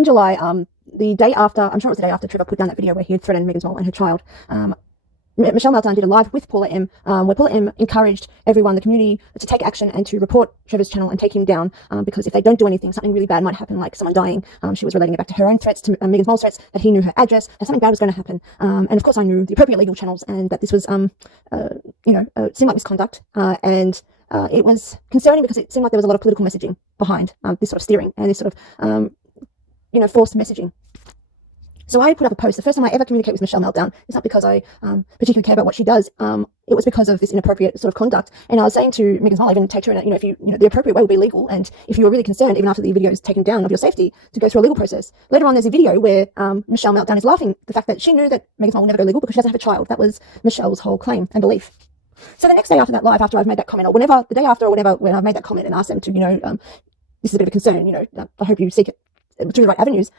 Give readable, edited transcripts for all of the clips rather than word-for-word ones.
In July, the day after, I'm sure it was the day after Trevor put down that video where he had threatened Megan's mom and her child, Michelle Meltdown did a live with Paula M, where Paula M encouraged everyone, the community, to take action and to report Trevor's channel and take him down, because if they don't do anything, something really bad might happen, like someone dying. She was relating it back to her own threats, to Megan's mom's threats, that he knew her address, that something bad was going to happen. And of course I knew the appropriate legal channels, and that this was, seemed like misconduct, and it was concerning because it seemed like there was a lot of political messaging behind this sort of steering and this sort of, forced messaging. So I put up a post. The first time I ever communicate with Michelle Meltdown, it's not because I particularly care about what she does. It was because of this inappropriate sort of conduct. And I was saying to Megan's mom, even take her in, if the appropriate way would be legal. And if you were really concerned, even after the video is taken down, of your safety, to go through a legal process. Later on, there's a video where Michelle Meltdown is laughing the fact that she knew that Megan's mom would never go legal because she doesn't have a child. That was Michelle's whole claim and belief. So the next day after that live, after I've made that comment, or the day after or whenever, when I've made that comment and asked them to, this is a bit of a concern, I hope you seek it through the right avenues.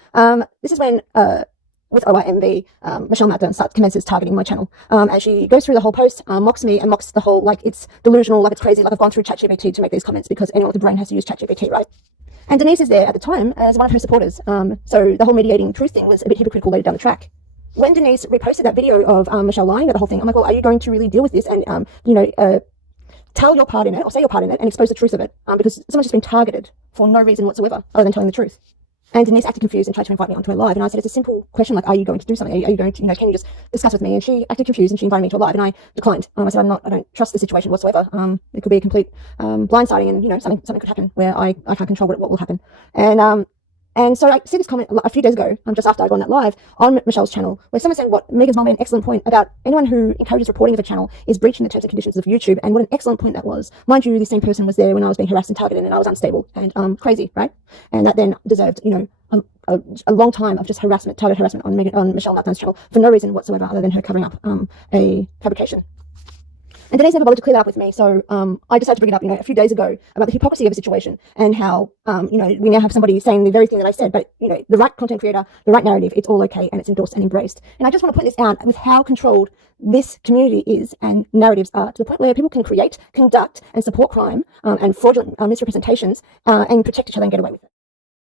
This is when, with OIMB, Michelle Meltdown commences targeting my channel. And she goes through the whole post, mocks me and mocks the whole, like it's delusional, like it's crazy, like I've gone through ChatGPT to make these comments because anyone with a brain has to use ChatGPT, right? And Denise is there at the time as one of her supporters. So the whole mediating truth thing was a bit hypocritical later down the track. When Denise reposted that video of Michelle lying about the whole thing, I'm like, well, are you going to really deal with this and, tell your part in it, or say your part in it, and expose the truth of it? Because someone's just been targeted for no reason whatsoever other than telling the truth. And Denise acted confused and tried to invite me onto a live. And I said, it's a simple question, like, are you going to do something? Are you going to, can you just discuss with me? And she acted confused and she invited me to a live, and I declined. I said, I don't trust the situation whatsoever. It could be a complete blindsiding, and, something could happen where I can't control what will happen. And so I see this comment a few days ago, just after I got on that live, on Michelle's channel, where someone saying what Megan's mom made an excellent point about anyone who encourages reporting of a channel is breaching the terms and conditions of YouTube, and what an excellent point that was. Mind you, the same person was there when I was being harassed and targeted and I was unstable and crazy, right? And that then deserved, a long time of just targeted harassment on Michelle Meltdown's channel for no reason whatsoever other than her covering up a fabrication. And Denise never bothered to clear that up with me, so I decided to bring it up, a few days ago about the hypocrisy of the situation and how, we now have somebody saying the very thing that I said, but, the right content creator, the right narrative, it's all okay and it's endorsed and embraced. And I just want to point this out with how controlled this community is and narratives are, to the point where people can create, conduct, and support crime and fraudulent misrepresentations and protect each other and get away with it.